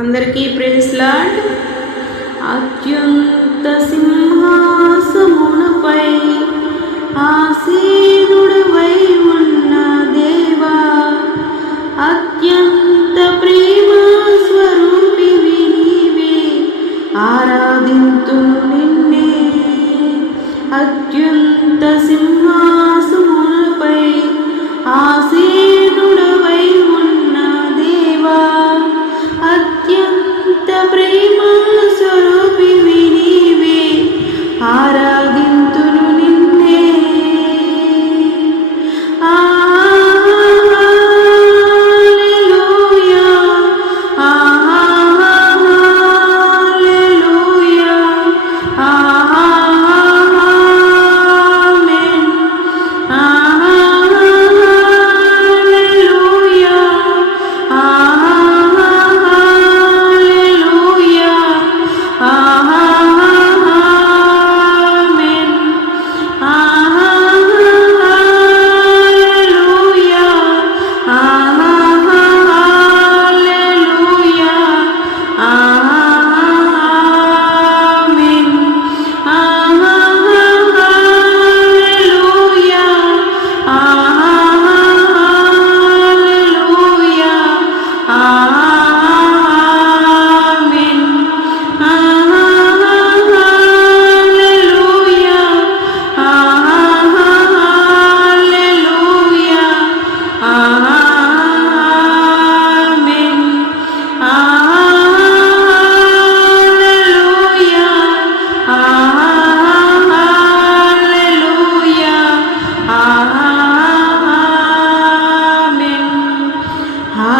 అందరికీ prince lord. అత్యంత సింహాసమునపై ఆసీనుడవై ఉన్న దేవా అత్యంత ప్రియ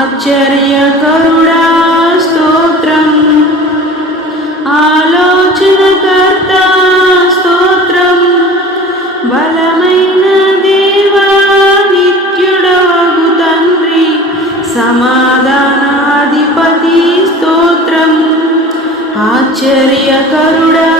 ఆశ్చర్యకరుడా స్తోత్రం. ఆలోచనకర్త స్తోత్రం. బలమైన దేవా నిత్యుడవగు తండ్రి సమాధానాధిపతి స్తోత్రం. ఆశ్చర్యకరుడా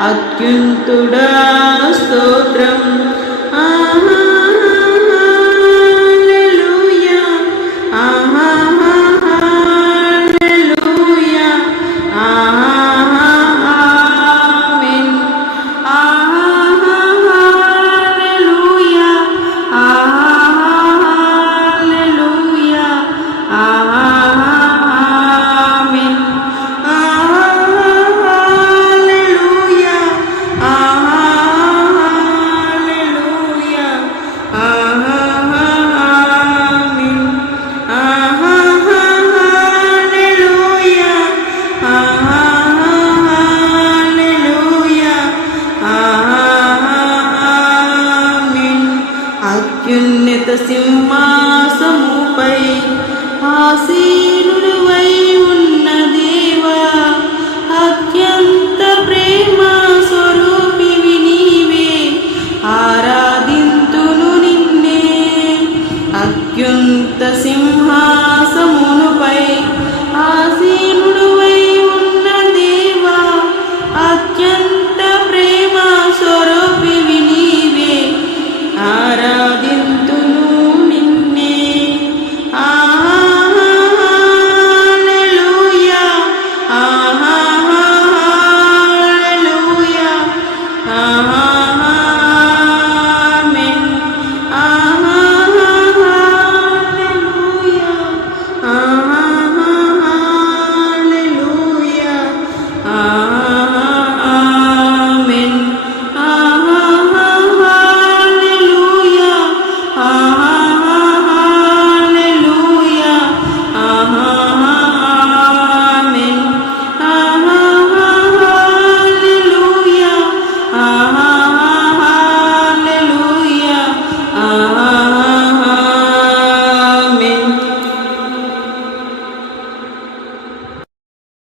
అత్యుంతుడా స్తోత్రం. ఆహల్లెలూయా those two